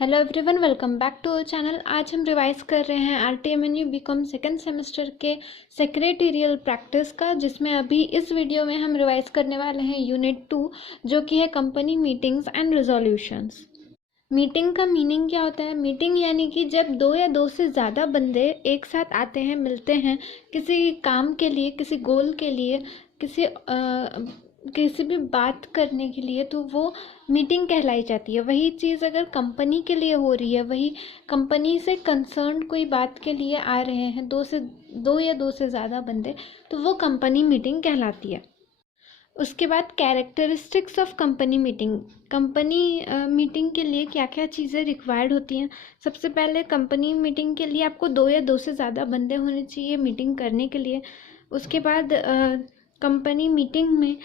Hello everyone, welcome back to our channel. आज हम revise कर रहे हैं RTMNU बीकॉम सेकेंड सेमेस्टर के सेक्रेटेरियल प्रैक्टिस का, जिसमें अभी इस वीडियो में हम रिवाइज करने वाले हैं यूनिट 2, जो कि है company meetings and resolutions. Meeting का मीनिंग क्या होता है? मीटिंग यानी कि जब दो या दो से ज़्यादा बंदे एक साथ आते हैं, मिलते हैं किसी काम के लिए, किसी गोल के लिए, किसी भी बात करने के लिए, तो वो मीटिंग कहलाई जाती है। वही चीज़ अगर कंपनी के लिए हो रही है, वही कंपनी से कंसर्न कोई बात के लिए आ रहे हैं दो या दो से ज़्यादा बंदे, तो वो कंपनी मीटिंग कहलाती है। उसके बाद characteristics of company meeting. Company meeting के लिए क्या क्या चीज़ें रिक्वायर्ड होती हैं? सबसे पहले कंपनी मीटिंग के लिए आपको दो या दो से ज़्यादा बंदे होने चाहिए मीटिंग करने के लिए। उसके बाद कंपनी मीटिंग में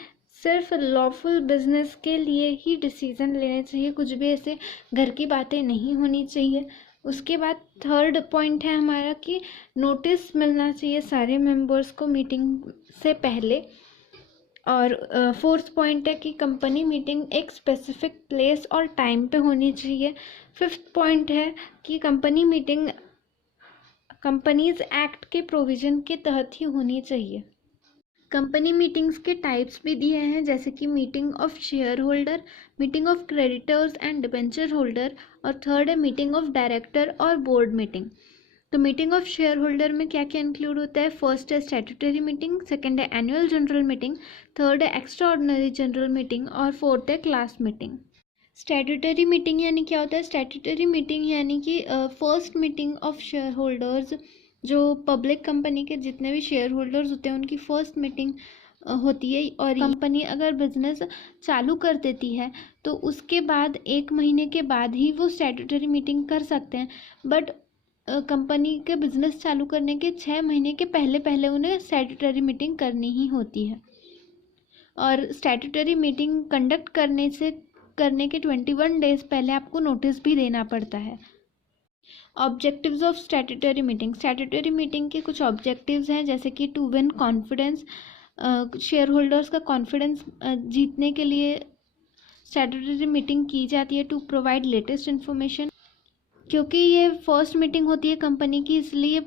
सिर्फ लॉफुल बिजनेस के लिए ही डिसीजन लेने चाहिए, कुछ भी ऐसे घर की बातें नहीं होनी चाहिए। उसके बाद थर्ड पॉइंट है हमारा कि नोटिस मिलना चाहिए सारे मेंबर्स को मीटिंग से पहले। और फोर्थ पॉइंट है कि कंपनी मीटिंग एक स्पेसिफिक प्लेस और टाइम पे होनी चाहिए। फिफ्थ पॉइंट है कि कंपनी मीटिंग कंपनीज एक्ट के प्रोविज़न के तहत ही होनी चाहिए। कंपनी मीटिंग्स के टाइप्स भी दिए हैं, जैसे कि meeting of share holder, meeting of creditors and debenture holder, और थर्ड है मीटिंग ऑफ डायरेक्टर और बोर्ड मीटिंग। तो मीटिंग ऑफ शेयर होल्डर में क्या क्या इंक्लूड होता है? फर्स्ट है स्टैट्यूटरी मीटिंग, सेकंड है एनुअल जनरल मीटिंग, थर्ड है एक्स्ट्रा ऑर्डिनरी जनरल मीटिंग, और फोर्थ है क्लास मीटिंग। स्टैट्यूटरी मीटिंग यानी क्या होता है? स्टैट्यूटरी मीटिंग यानी कि first meeting of share holders, जो पब्लिक कंपनी के जितने भी शेयर होल्डर्स होते हैं उनकी फर्स्ट मीटिंग होती है। और कंपनी अगर बिजनेस चालू कर देती है तो उसके बाद 1 महीने के बाद ही वो स्टैट्यूटरी मीटिंग कर सकते हैं। बट कंपनी के बिजनेस चालू करने के 6 महीने के पहले पहले उन्हें स्टैट्यूटरी मीटिंग करनी ही होती है। और स्टैट्यूटरी मीटिंग कंडक्ट करने के 21 डेज पहले आपको नोटिस भी देना पड़ता है। Objectives of statutory meeting. Statutory meeting के कुछ ऑब्जेक्टिव्स हैं, जैसे कि to win confidence, shareholders का कॉन्फिडेंस जीतने के लिए स्टैट्यूटरी मीटिंग की जाती है। टू प्रोवाइड लेटेस्ट इन्फॉर्मेशन, क्योंकि ये फर्स्ट मीटिंग होती है कंपनी की, इसलिए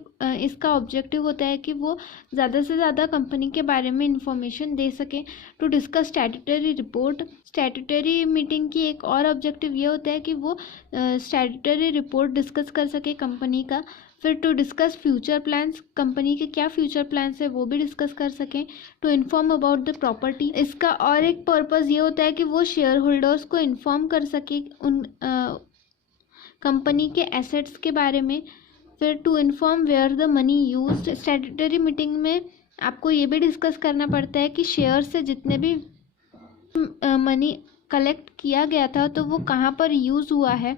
इसका ऑब्जेक्टिव होता है कि वो ज़्यादा से ज़्यादा कंपनी के बारे में इंफॉर्मेशन दे सके। To discuss statutory report. Statutory meeting की एक और ऑब्जेक्टिव ये होता है कि वो स्टैट्यूटरी रिपोर्ट डिस्कस कर सके कंपनी का। फिर to discuss future plans, company के क्या फ्यूचर प्लान्स है वो भी डिस्कस कर सकें। To inform about the property, इसका और एक पर्पज़ ये होता है कि वो शेयर होल्डर्स को इन्फॉर्म कर सके उन कंपनी के एसेट्स के बारे में। फिर to inform where the money used. Statutory meeting में आपको ये भी डिस्कस करना पड़ता है कि शेयर से जितने भी मनी कलेक्ट किया गया था तो वो कहाँ पर यूज़ हुआ है,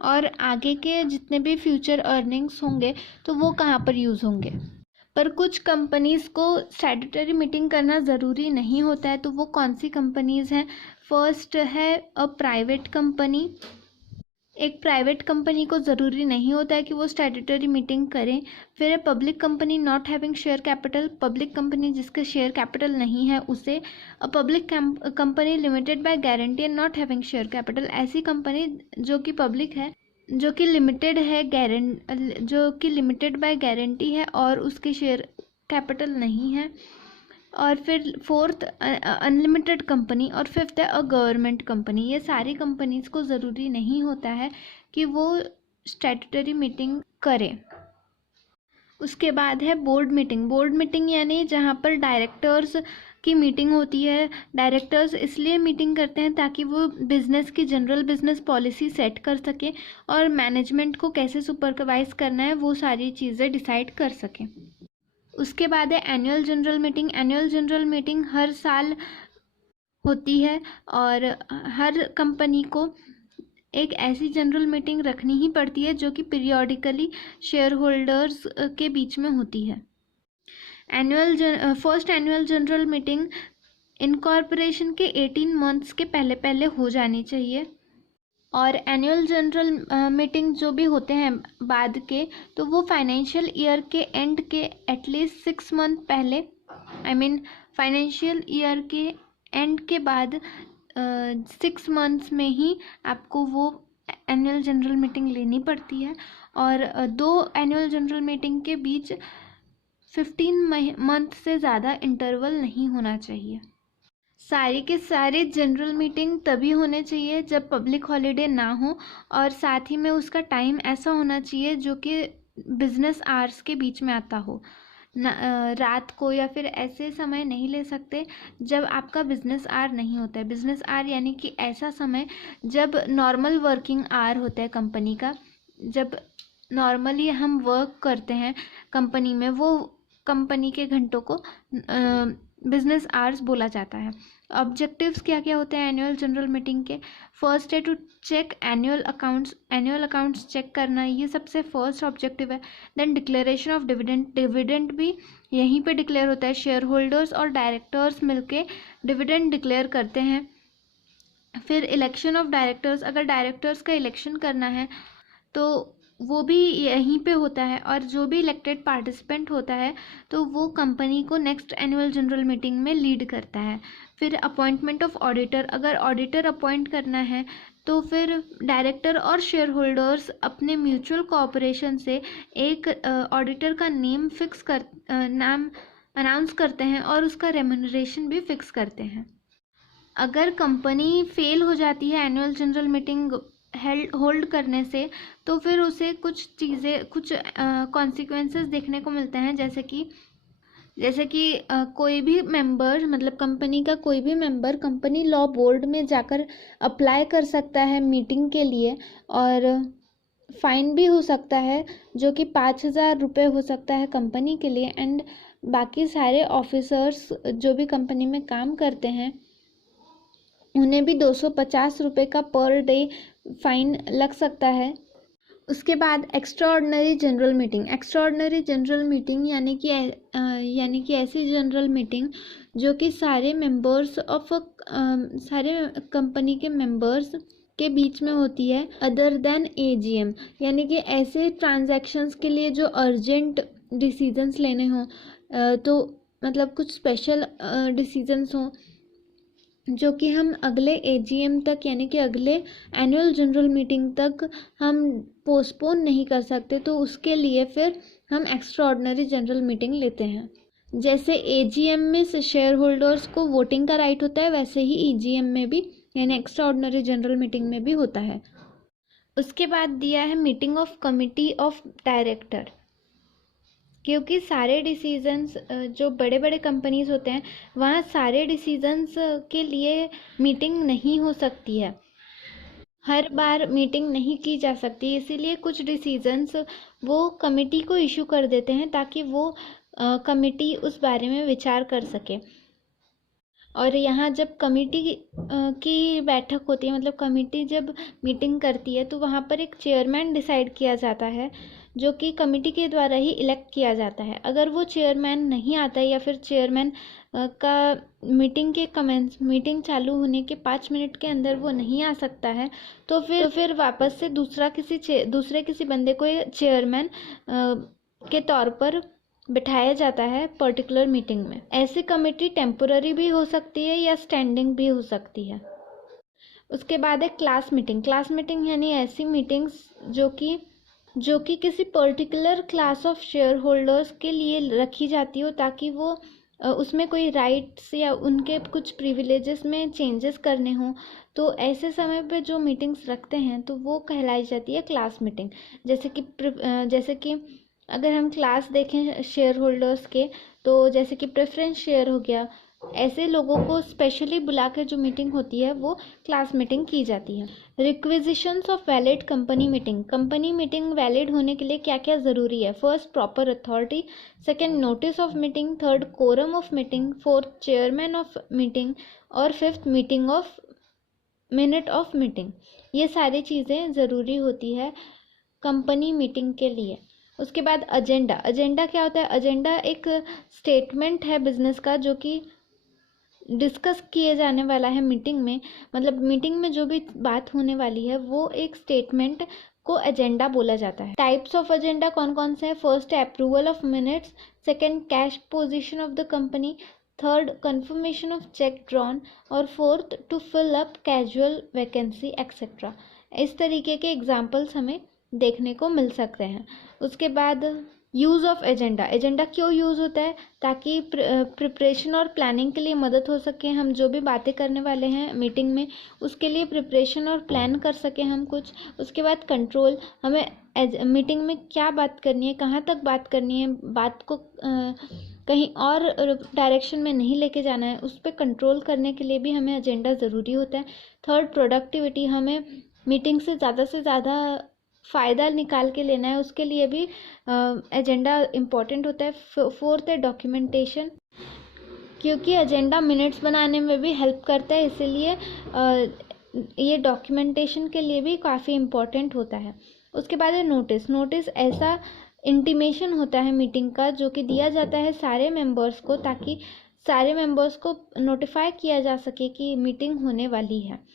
और आगे के जितने भी फ्यूचर अर्निंग्स होंगे तो वो कहाँ पर यूज़ होंगे। पर कुछ कंपनीज़ को स्टैट्यूटरी मीटिंग करना ज़रूरी नहीं होता है, तो वो कौन सी कंपनीज़ हैं? फर्स्ट है अ प्राइवेट कंपनी। एक प्राइवेट कंपनी को ज़रूरी नहीं होता है कि वो स्टैट्यूटरी मीटिंग करें। फिर public company not having share capital, public company जिसके शेयर कैपिटल नहीं है उसे। A public company limited by guarantee and not having share capital, ऐसी कंपनी जो कि पब्लिक है, जो कि लिमिटेड बाय गारंटी है और उसके शेयर कैपिटल नहीं है। और फिर फोर्थ अनलिमिटेड कंपनी, और फिफ्थ है अ गवर्नमेंट कंपनी। ये सारी कंपनीज को ज़रूरी नहीं होता है कि वो स्टैट्यूटरी मीटिंग करें। उसके बाद है बोर्ड मीटिंग। बोर्ड मीटिंग यानी जहाँ पर डायरेक्टर्स की मीटिंग होती है। डायरेक्टर्स इसलिए मीटिंग करते हैं ताकि वो बिजनेस की जनरल बिजनेस पॉलिसी सेट कर सकें और मैनेजमेंट को कैसे सुपरवाइज करना है वो सारी चीज़ें डिसाइड कर सकें। उसके बाद है annual general meeting. Annual general meeting हर साल होती है और हर कंपनी को एक ऐसी जनरल मीटिंग रखनी ही पड़ती है जो कि पीरियोडिकली शेयर होल्डर्स के बीच में होती है। First annual general meeting incorporation के 18 मंथ्स के पहले पहले हो जानी चाहिए। और एनुअल जनरल मीटिंग जो भी होते हैं बाद के, तो वो फाइनेंशियल ईयर के एंड के एटलीस्ट 6 मंथ पहले, फाइनेंशियल ईयर के एंड के बाद 6 मंथ्स में ही आपको वो एनुअल जनरल मीटिंग लेनी पड़ती है और 2 एनुअल जनरल मीटिंग के बीच 15 मंथ से ज़्यादा इंटरवल नहीं होना चाहिए। सारे के सारे जनरल मीटिंग तभी होने चाहिए जब पब्लिक हॉलीडे ना हो और साथ ही में उसका टाइम ऐसा होना चाहिए जो कि बिजनेस आवर्स के बीच में आता हो। रात को या फिर ऐसे समय नहीं ले सकते जब आपका बिजनेस आवर नहीं होता है। बिजनेस आवर यानी कि ऐसा समय जब नॉर्मल वर्किंग आवर होता है कंपनी का, जब नॉर्मली हम वर्क करते हैं कंपनी में, वो कंपनी के घंटों को बिजनेस आवर्स बोला जाता है। ऑब्जेक्टिव्स क्या क्या होते हैं एनुअल जनरल मीटिंग के? फर्स्ट है to check annual accounts check करना, ये सबसे फर्स्ट ऑब्जेक्टिव है। देन डिक्लेरेशन ऑफ डिविडेंड भी यहीं पे डिक्लेयर होता है। शेयर होल्डर्स और डायरेक्टर्स मिलके डिविडेंड डिक्लेयर करते हैं। फिर इलेक्शन ऑफ डायरेक्टर्स, अगर डायरेक्टर्स का इलेक्शन करना है तो वो भी यहीं पे होता है और जो भी इलेक्टेड पार्टिसिपेंट होता है तो वो कंपनी को नेक्स्ट एनुअल जनरल मीटिंग में लीड करता है। फिर अपॉइंटमेंट ऑफ ऑडिटर, अगर ऑडिटर अपॉइंट करना है तो फिर डायरेक्टर और शेयर होल्डर्स अपने म्यूचुअल कोऑपरेशन से एक ऑडिटर का नाम अनाउंस करते हैं और उसका रेम्यूनरेशन भी फिक्स करते हैं। अगर कंपनी फेल हो जाती है एनुअल जनरल मीटिंग होल्ड करने से तो फिर उसे कुछ कॉन्सिक्वेंसेस देखने को मिलते हैं, जैसे कि कोई भी मेंबर, मतलब कंपनी का कोई भी मेंबर कंपनी लॉ बोर्ड में जाकर अप्लाई कर सकता है मीटिंग के लिए और फाइन भी हो सकता है जो कि 5,000 रुपये हो सकता है कंपनी के लिए। एंड बाकी सारे ऑफिसर्स जो भी कंपनी में काम करते हैं उन्हें भी 250 रुपये का पर डे फाइन लग सकता है। उसके बाद एक्स्ट्रा ऑर्डिनरी जनरल मीटिंग यानी कि ऐसी जनरल मीटिंग जो कि सारे कंपनी के मेंबर्स के बीच में होती है अदर देन एजीएम, यानी कि ऐसे ट्रांजैक्शंस के लिए जो अर्जेंट डिसीजंस लेने हों, तो मतलब कुछ स्पेशल डिसीजंस हों जो कि हम अगले एजीएम तक यानी कि अगले एनुअल जनरल मीटिंग तक हम पोस्टपोन नहीं कर सकते, तो उसके लिए फिर हम एक्स्ट्रा ऑर्डिनरी जनरल मीटिंग लेते हैं। जैसे एजीएम में शेयर होल्डर्स को वोटिंग का राइट होता है, वैसे ही ईजीएम में भी यानी एक्स्ट्रा ऑर्डिनरी जनरल मीटिंग में भी होता है। उसके बाद दिया है meeting of committee of director, क्योंकि सारे डिसीजंस जो बड़े बड़े कंपनीज होते हैं वहाँ सारे डिसीजंस के लिए मीटिंग नहीं हो सकती है, हर बार मीटिंग नहीं की जा सकती, इसीलिए कुछ डिसीजंस वो कमेटी को इशू कर देते हैं ताकि वो कमेटी उस बारे में विचार कर सके। और यहाँ जब कमेटी की बैठक होती है, मतलब कमेटी जब मीटिंग करती है तो वहाँ पर एक चेयरमैन डिसाइड किया जाता है जो कि कमेटी के द्वारा ही इलेक्ट किया जाता है। अगर वो चेयरमैन नहीं आता है या फिर चेयरमैन का मीटिंग चालू होने के 5 मिनट के अंदर वो नहीं आ सकता है तो फिर वापस से दूसरे किसी बंदे को चेयरमैन के तौर पर बिठाया जाता है पर्टिकुलर मीटिंग में। ऐसी कमेटी टेम्पोररी भी हो सकती है या स्टैंडिंग भी हो सकती है। उसके बाद है क्लास मीटिंग यानी ऐसी मीटिंग्स जो कि किसी particular class of share holders के लिए रखी जाती हो ताकि वो उसमें कोई राइट्स या उनके कुछ प्रिविलेजेस में चेंजेस करने हों, तो ऐसे समय पे जो मीटिंग्स रखते हैं तो वो कहलाई जाती है क्लास मीटिंग। जैसे कि अगर हम क्लास देखें शेयर होल्डर्स के, तो जैसे कि प्रेफरेंस शेयर हो गया, ऐसे लोगों को स्पेशली बुलाकर जो मीटिंग होती है वो क्लास मीटिंग की जाती है। Requisitions of valid company meeting valid होने के लिए क्या क्या ज़रूरी है? First, proper authority. Second, notice of meeting. Third, quorum of meeting. Fourth, chairman of meeting. और फिफ्थ, मिनट ऑफ मीटिंग। ये सारी चीज़ें ज़रूरी होती है कंपनी मीटिंग के लिए। उसके बाद एजेंडा क्या होता है? एजेंडा एक स्टेटमेंट है बिजनेस का जो कि डिस्कस किए जाने वाला है मीटिंग में, मतलब मीटिंग में जो भी बात होने वाली है वो एक स्टेटमेंट को एजेंडा बोला जाता है। टाइप्स ऑफ एजेंडा कौन कौन से हैं? फर्स्ट है approval of minutes. Second, cash position of the company. Third, confirmation of cheque drawn. और fourth, to fill up casual vacancy etcetera. इस तरीके के एग्जाम्पल्स हमें देखने को मिल सकते हैं। उसके बाद यूज़ ऑफ एजेंडा। एजेंडा क्यों यूज़ होता है? ताकि प्रिपरेशन और प्लानिंग के लिए मदद हो सके। हम जो भी बातें करने वाले हैं मीटिंग में, उसके लिए प्रिपरेशन और प्लान कर सकें हम कुछ। उसके बाद कंट्रोल, हमें मीटिंग में क्या बात करनी है, कहाँ तक बात करनी है, बात को कहीं और डायरेक्शन में नहीं लेके जाना है, उस पर कंट्रोल करने के लिए भी हमें एजेंडा ज़रूरी होता है। थर्ड, प्रोडक्टिविटी, हमें मीटिंग से ज़्यादा फ़ायदा निकाल के लेना है, उसके लिए भी एजेंडा इम्पॉर्टेंट होता है। फोर्थ है डॉक्यूमेंटेशन, क्योंकि एजेंडा मिनट्स बनाने में भी हेल्प करता है, इसीलिए ये डॉक्यूमेंटेशन के लिए भी काफ़ी इम्पॉर्टेंट होता है। उसके बाद है नोटिस। नोटिस ऐसा इंटीमेशन होता है मीटिंग का जो कि दिया जाता है सारे मेंबर्स को, ताकि सारे मेंबर्स को नोटिफाई किया जा सके कि मीटिंग होने वाली है।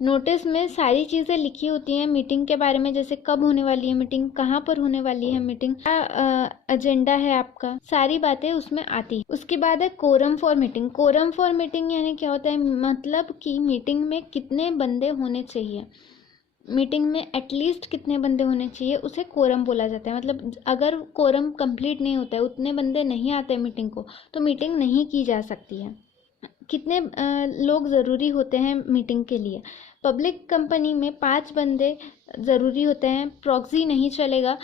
नोटिस में सारी चीज़ें लिखी होती हैं मीटिंग के बारे में, जैसे कब होने वाली है मीटिंग, कहाँ पर होने वाली है मीटिंग, क्या एजेंडा है आपका, सारी बातें उसमें आती है। उसके बाद है quorum for meeting. Quorum for meeting यानी क्या होता है? मतलब कि मीटिंग में कितने बंदे होने चाहिए, मीटिंग में एटलीस्ट कितने बंदे होने चाहिए, उसे कोरम बोला जाता है। मतलब अगर कोरम कंप्लीट नहीं होता है, उतने बंदे नहीं आते मीटिंग को, तो मीटिंग नहीं की जा सकती है। कितने लोग ज़रूरी होते हैं मीटिंग के लिए? पब्लिक कंपनी में 5 बंदे ज़रूरी होते हैं, प्रॉक्सी नहीं चलेगा,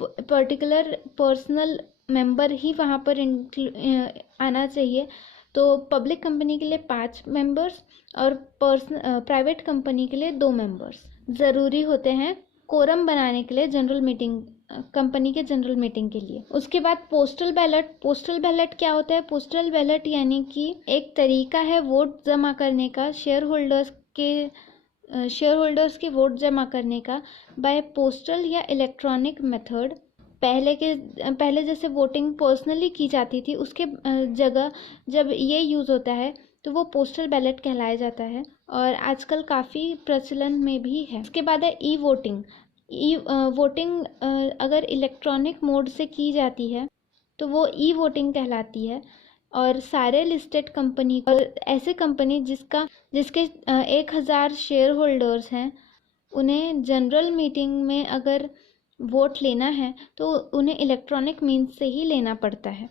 पर्टिकुलर पर्सनल मेंबर ही वहाँ पर आना चाहिए। तो पब्लिक कंपनी के लिए 5 मेंबर्स और प्राइवेट कंपनी के लिए 2 मेंबर्स ज़रूरी होते हैं कोरम बनाने के लिए, जनरल मीटिंग, कंपनी के जनरल मीटिंग के लिए। उसके बाद पोस्टल बैलेट। पोस्टल बैलेट क्या होता है? पोस्टल बैलेट यानी कि एक तरीका है वोट जमा करने का, शेयर होल्डर्स के वोट जमा करने का बाय पोस्टल या इलेक्ट्रॉनिक मेथड। पहले जैसे वोटिंग पर्सनली की जाती थी, उसके जगह जब ये यूज़ होता है तो वो पोस्टल बैलेट कहलाया जाता है, और आजकल काफ़ी प्रचलन में भी है। उसके बाद है ई वोटिंग। वोटिंग अगर इलेक्ट्रॉनिक मोड से की जाती है तो वो ई वोटिंग कहलाती है। और सारे लिस्टेड कंपनी, और ऐसे कंपनी जिसके 1000 शेयर होल्डर्स हैं, उन्हें जनरल मीटिंग में अगर वोट लेना है तो उन्हें इलेक्ट्रॉनिक मीन्स से ही लेना पड़ता है।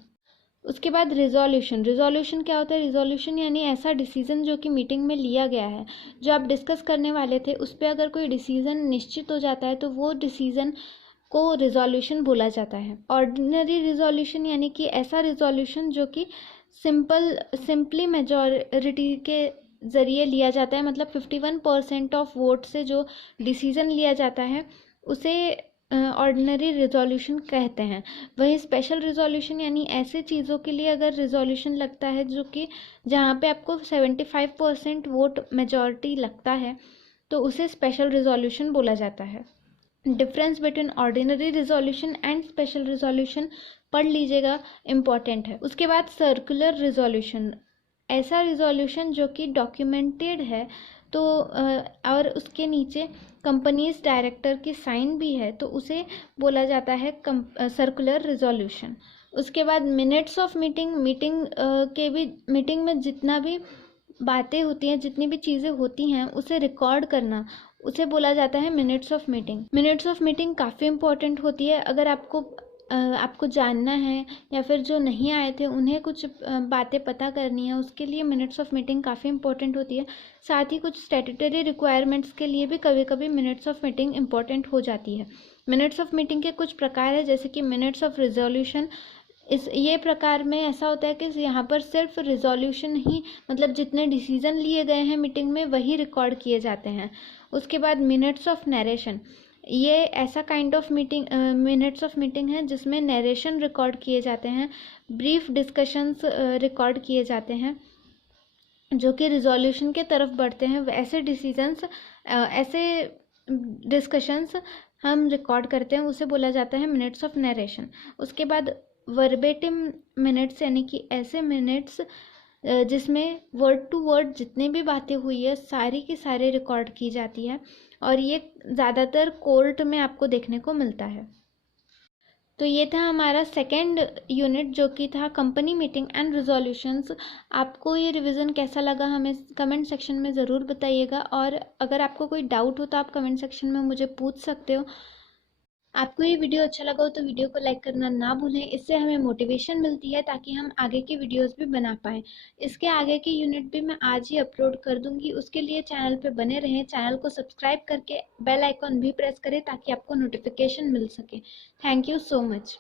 उसके बाद रिजोल्यूशन। रिजोल्यूशन क्या होता है? रिजोल्यूशन यानी ऐसा डिसीज़न जो कि मीटिंग में लिया गया है, जो आप डिस्कस करने वाले थे, उस पर अगर कोई डिसीज़न निश्चित हो जाता है तो वो डिसीज़न को रिजोल्यूशन बोला जाता है। ऑर्डिनरी रिजोल्यूशन यानी कि ऐसा रिजोल्यूशन जो कि सिंपली मेजॉरिटी के ज़रिए लिया जाता है, मतलब 51% ऑफ वोट से जो डिसीज़न लिया जाता है उसे ऑर्डिनरी रिजोल्यूशन कहते हैं। वहीं स्पेशल रिजोल्यूशन यानी ऐसे चीज़ों के लिए अगर रिजोल्यूशन लगता है जो कि जहाँ पे आपको 75% वोट मेजॉरिटी लगता है, तो उसे स्पेशल रिजोल्यूशन बोला जाता है। Difference between ordinary resolution and special resolution पढ़ लीजिएगा, इम्पॉर्टेंट है। उसके बाद सर्कुलर रिजोल्यूशन, ऐसा रिजोल्यूशन जो कि डॉक्यूमेंटेड है तो और उसके नीचे कंपनीज डायरेक्टर की साइन भी है, तो उसे बोला जाता है सर्कुलर रिजोल्यूशन। उसके बाद मिनट्स ऑफ मीटिंग। मीटिंग में जितना भी बातें होती हैं, जितनी भी चीज़ें होती हैं, उसे रिकॉर्ड करना, उसे बोला जाता है minutes of meeting. Minutes of meeting काफ़ी इंपॉर्टेंट होती है। अगर आपको जानना है या फिर जो नहीं आए थे उन्हें कुछ बातें पता करनी है, उसके लिए मिनट्स ऑफ मीटिंग काफ़ी इंपॉर्टेंट होती है। साथ ही कुछ स्टैट्यूटरी रिक्वायरमेंट्स के लिए भी कभी कभी मिनट्स ऑफ मीटिंग इंपॉर्टेंट हो जाती है। मिनट्स ऑफ मीटिंग के कुछ प्रकार है, जैसे कि मिनट्स ऑफ रिजोल्यूशन। ये प्रकार में ऐसा होता है कि यहाँ पर सिर्फ रिजोल्यूशन ही, मतलब जितने डिसीजन लिए गए हैं मीटिंग में वही रिकॉर्ड किए जाते हैं। उसके बाद मिनट्स ऑफ नरेशन। ये ऐसा kind of minutes of meeting है जिसमें नरेशन रिकॉर्ड किए जाते हैं, ब्रीफ डिस्कशंस रिकॉर्ड किए जाते हैं जो कि रिजोल्यूशन के तरफ बढ़ते हैं। ऐसे डिस्कशंस हम रिकॉर्ड करते हैं, उसे बोला जाता है मिनट्स ऑफ नरेशन। उसके बाद वर्बेटिम मिनट्स, यानी कि ऐसे मिनट्स जिसमें वर्ड टू वर्ड जितनी भी बातें हुई है सारी की सारी रिकॉर्ड की जाती है, और ये ज़्यादातर कोर्ट में आपको देखने को मिलता है। तो ये था हमारा सेकंड यूनिट जो कि था कंपनी मीटिंग एंड रिजोल्यूशंस। आपको ये रिवीजन कैसा लगा हमें कमेंट सेक्शन में ज़रूर बताइएगा, और अगर आपको कोई डाउट हो तो आप कमेंट सेक्शन में मुझे पूछ सकते हो। आपको ये वीडियो अच्छा लगा हो तो वीडियो को लाइक करना ना भूलें, इससे हमें मोटिवेशन मिलती है ताकि हम आगे की वीडियोस भी बना पाएँ। इसके आगे की यूनिट भी मैं आज ही अपलोड कर दूंगी, उसके लिए चैनल पे बने रहें, चैनल को सब्सक्राइब करके बेल आइकॉन भी प्रेस करें ताकि आपको नोटिफिकेशन मिल सके। Thank you so much.